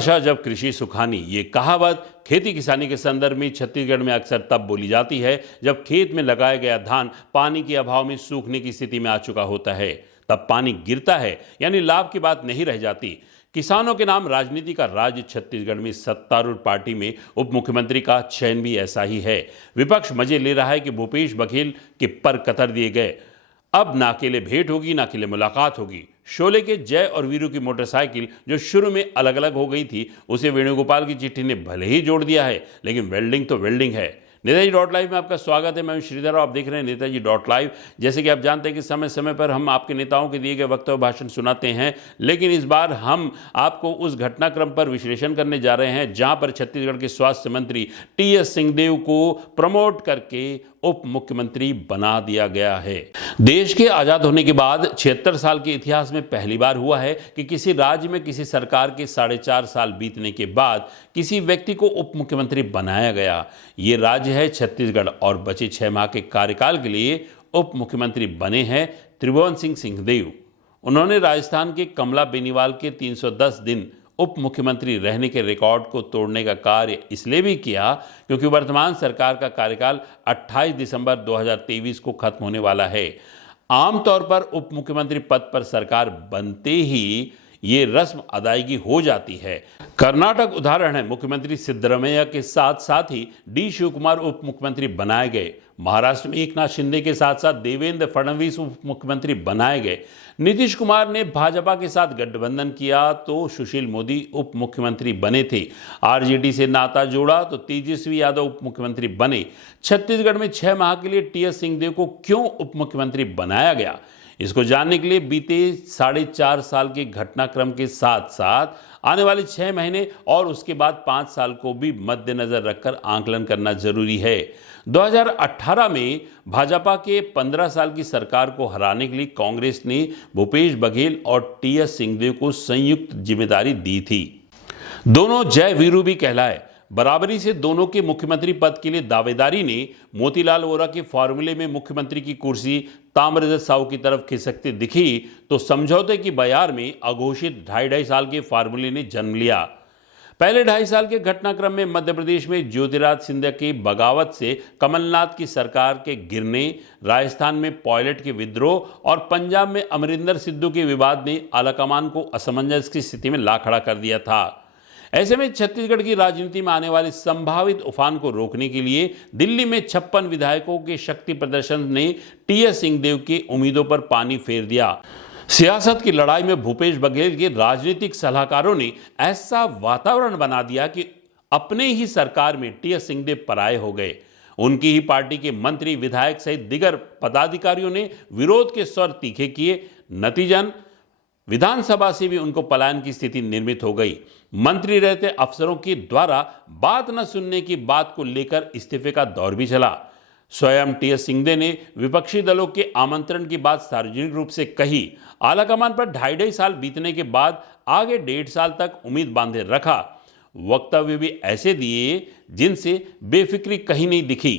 वर्षा जब कृषि सुखानी, ये कहावत खेती किसानी के संदर्भ में छत्तीसगढ़ में अक्सर तब बोली जाती है जब खेत में लगाया गया धान पानी के अभाव में सूखने की स्थिति में आ चुका होता है। तब पानी गिरता है, यानी लाभ की बात नहीं रह जाती। किसानों के नाम राजनीति का राज छत्तीसगढ़ में सत्तारूढ़ पार्टी में उप मुख्यमंत्री का चयन भी ऐसा ही है। विपक्ष मजे ले रहा है कि भूपेश बघेल के पर कतर दिए गए। अब ना अकेले भेंट होगी ना अकेले मुलाकात होगी। शोले के जय और वीरू की मोटरसाइकिल जो शुरू में अलग अलग हो गई थी, उसे वेणुगोपाल की चिट्ठी ने भले ही जोड़ दिया है, लेकिन वेल्डिंग तो वेल्डिंग है। नेताजी डॉट लाइव में आपका स्वागत है। मैं हूं श्रीधर और आप देख रहे हैं नेताजी डॉट लाइव। जैसे कि आप जानते हैं कि समय समय पर हम आपके नेताओं के दिए गए वक्तव्य भाषण सुनाते हैं, लेकिन इस बार हम आपको उस घटनाक्रम पर विश्लेषण करने जा रहे हैं जहां पर छत्तीसगढ़ के स्वास्थ्य मंत्री टीएस सिंहदेव को प्रमोट करके उप मुख्यमंत्री बना दिया गया है। देश के आजाद होने के बाद 76 साल के इतिहास में पहली बार हुआ है कि किसी राज्य में किसी सरकार के 4.5 साल बीतने के बाद किसी व्यक्ति को उप मुख्यमंत्री बनाया गया। ये राज्य है छत्तीसगढ़ और बचे 6 माह के कार्यकाल के लिए उप मुख्यमंत्री बने हैं त्रिभुवन सिंह सिंहदेव। उन्होंने राजस्थान के कमला बेनीवाल के 310 दिन उप मुख्यमंत्री रहने के रिकॉर्ड को तोड़ने का कार्य इसलिए भी किया क्योंकि वर्तमान सरकार का कार्यकाल 28 दिसंबर 2023 को खत्म होने वाला है। आमतौर पर उप मुख्यमंत्री पद पर सरकार बनते ही ये रस्म अदायगी हो जाती है। कर्नाटक उदाहरण है। मुख्यमंत्री सिद्धरमैया के साथ साथ ही डी शिवकुमार उप मुख्यमंत्री बनाए गए। महाराष्ट्र में एकनाथ शिंदे के साथ साथ देवेंद्र फडणवीस उप मुख्यमंत्री बनाए गए। नीतीश कुमार ने भाजपा के साथ गठबंधन किया तो सुशील मोदी उप मुख्यमंत्री बने थे। आरजेडी से नाता जोड़ा तो तेजस्वी यादव उप मुख्यमंत्री बने। छत्तीसगढ़ में 6 माह के लिए टीएस सिंहदेव को क्यों उप मुख्यमंत्री बनाया गया, इसको जानने के लिए बीते 4.5 साल के घटनाक्रम के साथ साथ आने वाले 6 महीने और उसके बाद 5 साल को भी मद्देनजर रखकर आंकलन करना जरूरी है। 2018 में भाजपा के 15 साल की सरकार को हराने के लिए कांग्रेस ने भूपेश बघेल और टीएस सिंहदेव को संयुक्त जिम्मेदारी दी थी। दोनों जय वीरू भी कहलाए। बराबरी से दोनों के मुख्यमंत्री पद के लिए दावेदारी ने मोतीलाल वोरा के फॉर्मूले में मुख्यमंत्री की कुर्सी ताम्रध्वज साहू की तरफ खिसकती दिखी तो समझौते की बयार में अघोषित 2.5 साल के फॉर्मूले ने जन्म लिया। पहले 2.5 साल के घटनाक्रम में मध्य प्रदेश में ज्योतिरादित्य सिंधिया की बगावत से कमलनाथ की सरकार के गिरने, राजस्थान में पायलट के विद्रोह और पंजाब में अमरिंदर सिद्धू के विवाद ने आलाकमान को असमंजस की स्थिति में ला खड़ा कर दिया था। ऐसे में छत्तीसगढ़ की राजनीति में आने वाले संभावित उफान को रोकने के लिए दिल्ली में 56 विधायकों के शक्ति प्रदर्शन ने टीएस सिंहदेव की उम्मीदों पर पानी फेर दिया। सियासत की लड़ाई में भूपेश बघेल के राजनीतिक सलाहकारों ने ऐसा वातावरण बना दिया कि अपने ही सरकार में टीएस सिंहदेव पराये हो गए। उनकी ही पार्टी के मंत्री, विधायक सहित दिगर पदाधिकारियों ने विरोध के स्वर तीखे किए। नतीजन विधानसभा से भी उनको पलायन की स्थिति निर्मित हो गई। मंत्री रहते अफसरों के द्वारा बात न सुनने की बात को लेकर इस्तीफे का दौर भी चला। स्वयं टीएस सिंहदेव ने विपक्षी दलों के आमंत्रण की बात सार्वजनिक रूप से कही। आलाकमान पर 2.5 साल बीतने के बाद आगे 1.5 साल तक उम्मीद बांधे रखा। वक्तव्य भी ऐसे दिए जिनसे बेफिक्री कहीं नहीं दिखी।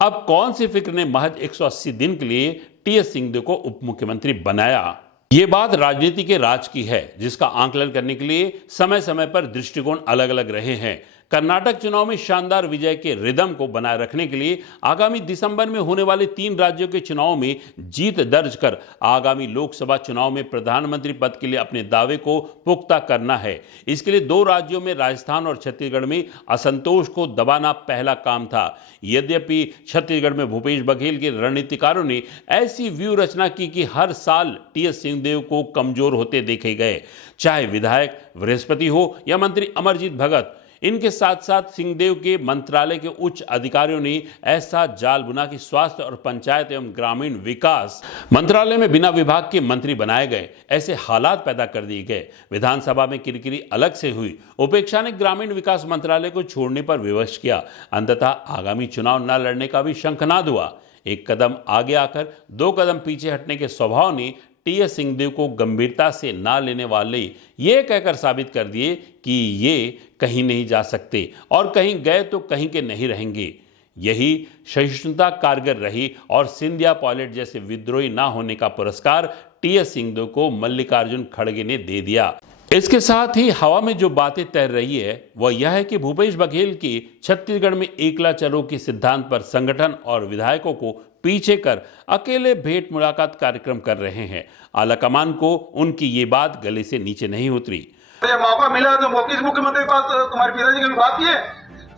अब कौन सी फिक्र ने महज 180 दिन के लिए टीएस सिंहदेव को उप मुख्यमंत्री बनाया। ये बात राजनीति के राज की है जिसका आंकलन करने के लिए समय समय पर दृष्टिकोण अलग अलग रहे हैं। कर्नाटक चुनाव में शानदार विजय के रिदम को बनाए रखने के लिए आगामी दिसंबर में होने वाले 3 राज्यों के चुनाव में जीत दर्ज कर आगामी लोकसभा चुनाव में प्रधानमंत्री पद के लिए अपने दावे को पुख्ता करना है। इसके लिए 2 राज्यों में राजस्थान और छत्तीसगढ़ में असंतोष को दबाना पहला काम था। यद्यपि छत्तीसगढ़ में भूपेश बघेल के रणनीतिकारों ने ऐसी व्यूह रचना की कि हर साल टीएस सिंहदेव को कमजोर होते देखे गए, चाहे विधायक बृहस्पति हो या मंत्री अमरजीत भगत। इनके साथ साथ सिंहदेव के मंत्रालय के उच्च अधिकारियों ने ऐसा जाल बुना कि स्वास्थ्य और पंचायत एवं ग्रामीण विकास मंत्रालय में बिना विभाग के मंत्री बनाए गए। ऐसे हालात पैदा कर दिए गए। विधानसभा में किरकिरी अलग से हुई। उपेक्षा ने ग्रामीण विकास मंत्रालय को छोड़ने पर विवश किया। अंततः आगामी चुनाव न लड़ने का भी शंखनाद हुआ। एक कदम आगे आकर 2 कदम पीछे हटने के स्वभाव ने टीएस सिंहदेव को गंभीरता से ना लेने वाले ये कहकर साबित कर दिए कि ये कहीं नहीं जा सकते और कहीं गए तो कहीं के नहीं रहेंगे। यही सहिष्णुता कारगर रही और सिंधिया पायलट जैसे विद्रोही ना होने का पुरस्कार टीएस सिंहदेव को मल्लिकार्जुन खड़गे ने दे दिया। इसके साथ ही हवा में जो बातें तैर रही है वह यह है कि भूपेश बघेल की छत्तीसगढ़ में एकला चलो के सिद्धांत पर संगठन और विधायकों को पीछे कर अकेले भेंट मुलाकात कार्यक्रम कर रहे हैं। आलाकमान को उनकी ये बात गले से नीचे नहीं उतरी। मौका मिला तो किस मुख्यमंत्री के पास तुम्हारे पिताजी की बात किए?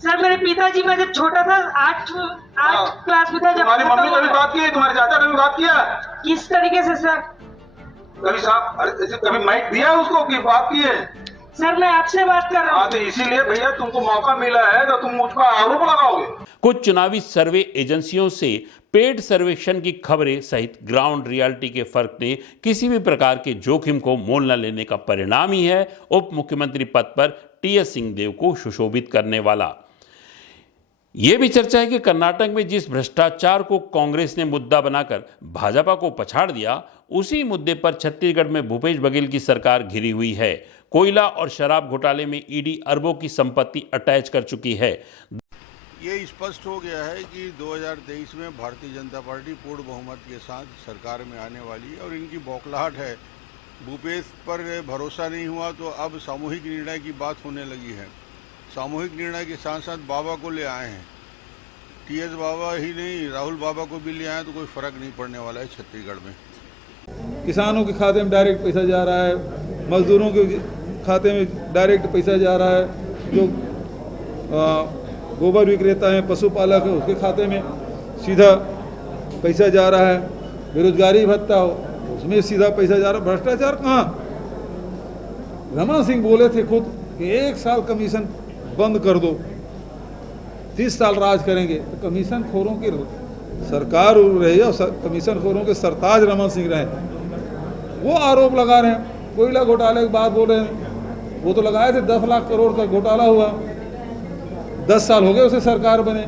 सर मेरे पिताजी मैं जब छोटा था 8 क्लास में था जब तुम्हारी मम्मी कभी बात की, तुम्हारे चाचा कभी बात किया? किस तरीके से सर? कभी साहब कभी माइक दिया उसको कि बात की है? सर मैं आपसे बात कर रहा हूँ। हाँ तो इसीलिए भैया तुमको मौका मिला है तो तुम मुझ पर आरोप लगाओगे। कुछ चुनावी सर्वे एजेंसियों से पेड सर्वेक्षण की खबरें सहित ग्राउंड रियलिटी के फर्क ने किसी भी प्रकार के जोखिम को मोल न लेने का परिणाम ही है उप मुख्यमंत्री पद पर टीएस सिंहदेव को सुशोभित करने वाला। यह भी चर्चा है कि कर्नाटक में जिस भ्रष्टाचार को कांग्रेस ने मुद्दा बनाकर भाजपा को पछाड़ दिया, उसी मुद्दे पर छत्तीसगढ़ में भूपेश बघेल की सरकार घिरी हुई है। कोयला और शराब घोटाले में ईडी अरबों की संपत्ति अटैच कर चुकी है। ये स्पष्ट हो गया है कि 2023 में भारतीय जनता पार्टी पूर्ण बहुमत के साथ सरकार में आने वाली है और इनकी बौखलाहट है। भूपेश पर भरोसा नहीं हुआ तो अब सामूहिक निर्णय की बात होने लगी है। सामूहिक निर्णय के साथ साथ बाबा को ले आए हैं। टीएस बाबा ही नहीं, राहुल बाबा को भी ले आए तो कोई फर्क नहीं पड़ने वाला है छत्तीसगढ़ में। किसानों के खाते में डायरेक्ट पैसा जा रहा है, मजदूरों के खाते में डायरेक्ट पैसा जा रहा है, जो गोबर विक्रेता हैं, पशुपालक है, उसके खाते में सीधा पैसा जा रहा है। बेरोजगारी भत्ता उसमें सीधा पैसा जा रहा है। भ्रष्टाचार कहाँ? रमन सिंह बोले थे खुद कि 1 साल कमीशन बंद कर दो, 30 साल राज करेंगे। तो कमीशन खोरों की सरकार रही और कमीशन खोरों के सरताज रमन सिंह रहे। वो आरोप लगा रहे हैं। कोयला घोटाले की बात बोल रहे हैं, वो तो लगाए थे 10 लाख करोड़ का घोटाला हुआ, 10 साल हो गए उसे सरकार बने।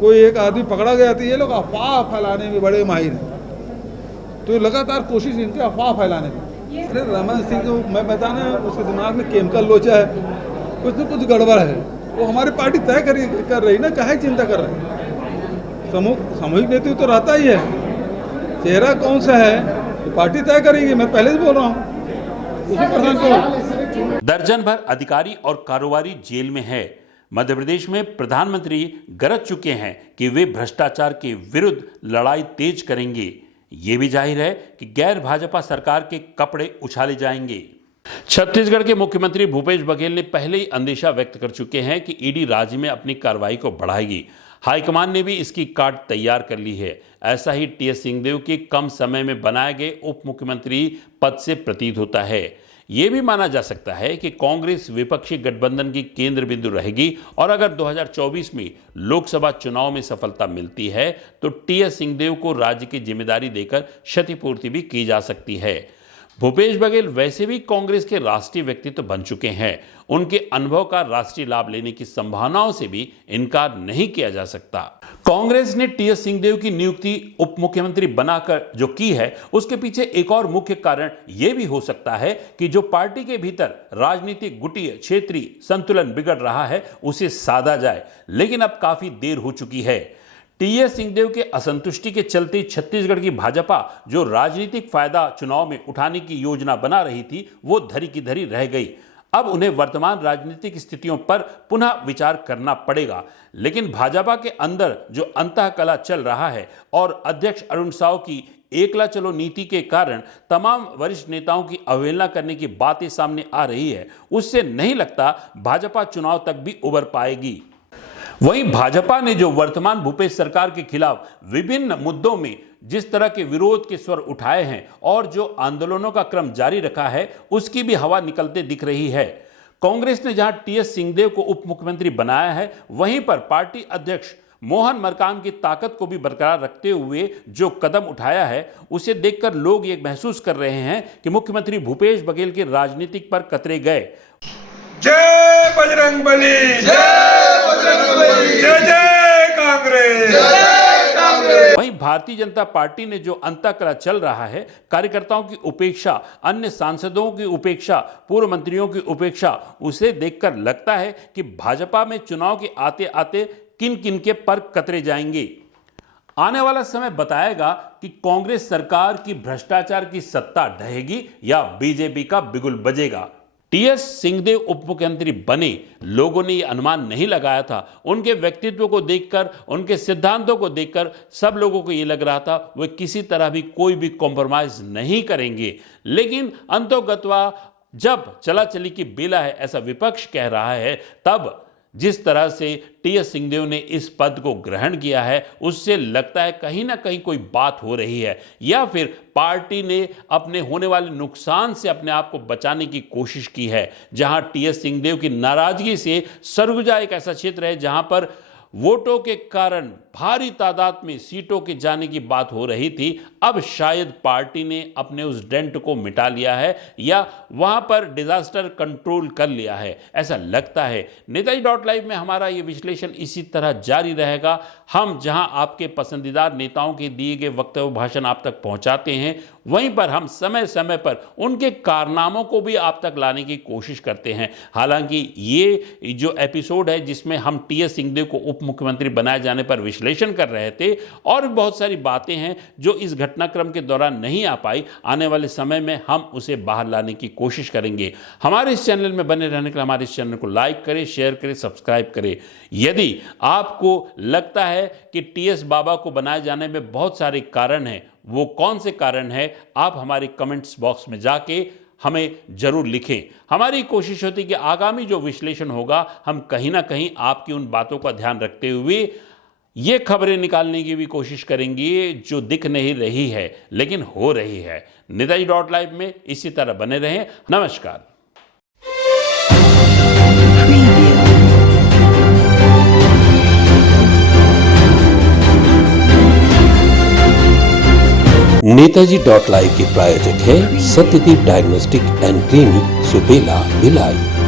कोई एक आदमी पकड़ा गया था। ये लोग अफवाह फैलाने में बड़े माहिर हैं, तो लगातार कोशिश इनके अफवाह फैलाने की। अरे रमन सिंह को मैं बताना, उसके दिमाग में केमिकल लोचा है, कुछ न कुछ गड़बड़ है। वो हमारी पार्टी तय कर रही ना, काहे चिंता कर रहे हैं? सामूहिक नेतृत्व तो रहता ही है, चेहरा कौन सा है तो पार्टी तय करेगी। मैं पहले से बोल रहा हूँ, उसी प्रधान को। दर्जन भर अधिकारी और कारोबारी जेल में है। मध्य प्रदेश में प्रधानमंत्री गरज चुके हैं कि वे भ्रष्टाचार के विरुद्ध लड़ाई तेज करेंगे। ये भी जाहिर है कि गैर भाजपा सरकार के कपड़े उछाले जाएंगे। छत्तीसगढ़ के मुख्यमंत्री भूपेश बघेल ने पहले ही अंदेशा व्यक्त कर चुके हैं कि ईडी राज्य में अपनी कार्रवाई को बढ़ाएगी। हाईकमान ने भी इसकी कार्ड तैयार कर ली है। ऐसा ही टीएस सिंहदेव के कम समय में बनाए गए उप मुख्यमंत्री पद से प्रतीत होता है। यह भी माना जा सकता है कि कांग्रेस विपक्षी गठबंधन की केंद्र बिंदु रहेगी और अगर 2024 में लोकसभा चुनाव में सफलता मिलती है तो टीएस सिंहदेव को राज्य की जिम्मेदारी देकर क्षतिपूर्ति भी की जा सकती है। भूपेश बघेल वैसे भी कांग्रेस के राष्ट्रीय व्यक्तित्व बन चुके हैं। उनके अनुभव का राष्ट्रीय लाभ लेने की संभावनाओं से भी इनकार नहीं किया जा सकता। कांग्रेस ने टीएस सिंहदेव की नियुक्ति उप मुख्यमंत्री बनाकर जो की है, उसके पीछे एक और मुख्य कारण यह भी हो सकता है कि जो पार्टी के भीतर राजनीतिक गुटीय क्षेत्रीय संतुलन बिगड़ रहा है उसे साधा जाए, लेकिन अब काफी देर हो चुकी है। टीएस सिंहदेव के असंतुष्टि के चलते छत्तीसगढ़ की भाजपा जो राजनीतिक फायदा चुनाव में उठाने की योजना बना रही थी, वो धरी की धरी रह गई। अब उन्हें वर्तमान राजनीतिक स्थितियों पर पुनः विचार करना पड़ेगा। लेकिन भाजपा के अंदर जो अंतःकलह चल रहा है और अध्यक्ष अरुण साव की एकला चलो नीति के कारण तमाम वरिष्ठ नेताओं की अवहेलना करने की बातें सामने आ रही है, उससे नहीं लगता भाजपा चुनाव तक भी उबर पाएगी। वहीं भाजपा ने जो वर्तमान भूपेश सरकार के खिलाफ विभिन्न मुद्दों में जिस तरह के विरोध के स्वर उठाए हैं और जो आंदोलनों का क्रम जारी रखा है, उसकी भी हवा निकलते दिख रही है। कांग्रेस ने जहां टीएस सिंहदेव को उप मुख्यमंत्री बनाया है, वहीं पर पार्टी अध्यक्ष मोहन मरकाम की ताकत को भी बरकरार रखते हुए जो कदम उठाया है, उसे देखकर लोग ये महसूस कर रहे हैं कि मुख्यमंत्री भूपेश बघेल के राजनीतिक पर कतरे गए। जय बजरंगबली, जय बजरंगबली, जय जय कांग्रेस, जय कांग्रेस। वहीं भारतीय जनता पार्टी ने जो अंतःकलह चल रहा है, कार्यकर्ताओं की उपेक्षा, अन्य सांसदों की उपेक्षा, पूर्व मंत्रियों की उपेक्षा, उसे देखकर लगता है कि भाजपा में चुनाव के आते आते किन किन के पर कतरे जाएंगे। आने वाला समय बताएगा कि कांग्रेस सरकार की भ्रष्टाचार की सत्ता ढहेगी या बीजेपी का बिगुल बजेगा। टीएस सिंहदेव उप मुख्यमंत्री बने, लोगों ने ये अनुमान नहीं लगाया था। उनके व्यक्तित्व को देखकर, उनके सिद्धांतों को देखकर सब लोगों को ये लग रहा था वे किसी तरह भी कोई भी कॉम्प्रोमाइज नहीं करेंगे। लेकिन अंतोगत्वा जब चला चली की बेला है ऐसा विपक्ष कह रहा है, तब जिस तरह से टीएस सिंहदेव ने इस पद को ग्रहण किया है उससे लगता है कहीं ना कहीं कोई बात हो रही है, या फिर पार्टी ने अपने होने वाले नुकसान से अपने आप को बचाने की कोशिश की है। जहां टीएस सिंहदेव की नाराजगी से सरगुजा एक ऐसा क्षेत्र है जहां पर वोटों के कारण भारी तादाद में सीटों के जाने की बात हो रही थी, अब शायद पार्टी ने अपने उस डेंट को मिटा लिया है या वहां पर डिजास्टर कंट्रोल कर लिया है, ऐसा लगता है। नेताजी.live में हमारा ये विश्लेषण इसी तरह जारी रहेगा। हम जहां आपके पसंदीदा नेताओं के दिए गए वक्तव्य भाषण आप तक पहुंचाते हैं, वहीं पर हम समय समय पर उनके कारनामों को भी आप तक लाने की कोशिश करते हैं। हालांकि ये जो एपिसोड है जिसमें हम टीएस सिंहदेव को उप मुख्यमंत्री बनाए जाने पर विश्लेषण कर रहे थे, और बहुत सारी बातें हैं जो इस घटनाक्रम के दौरान नहीं आ पाई, आने वाले समय में हम उसे बाहर लाने की कोशिश करेंगे। हमारे इस चैनल में बने रहने के लिए हमारे इस चैनल को लाइक करें, शेयर करें, सब्सक्राइब करें। यदि आपको लगता है कि टीएस बाबा को बनाए जाने में बहुत सारे कारण हैं, वो कौन से कारण है आप हमारे कमेंट्स बॉक्स में जाके हमें जरूर लिखें। हमारी कोशिश होती है कि आगामी जो विश्लेषण होगा हम कहीं ना कहीं आपकी उन बातों का ध्यान रखते हुए ये खबरें निकालने की भी कोशिश करेंगे जो दिख नहीं रही है लेकिन हो रही है। नेताजी.live में इसी तरह बने रहें। नमस्कार। नेताजी.live के प्रायोजक है Satyadeep diagnostic and clinic, Supela, Bhilai.